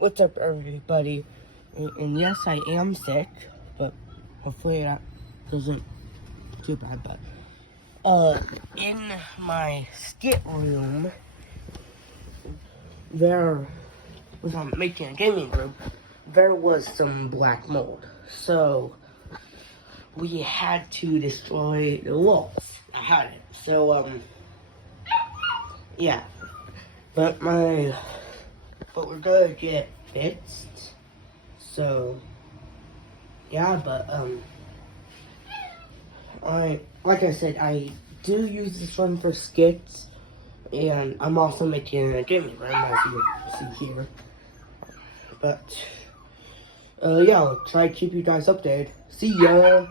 What's up, everybody? And yes, I am sick, but hopefully that doesn't too bad. But in my skit room, there was on making a gaming room. There was some black mold, so we had to destroy the walls. I had it, so yeah. But we're gonna get fixed. So yeah, but like I said, I do use this one for skits, and I'm also making a gaming room, as you see here. But yeah, I'll try to keep you guys updated. See ya.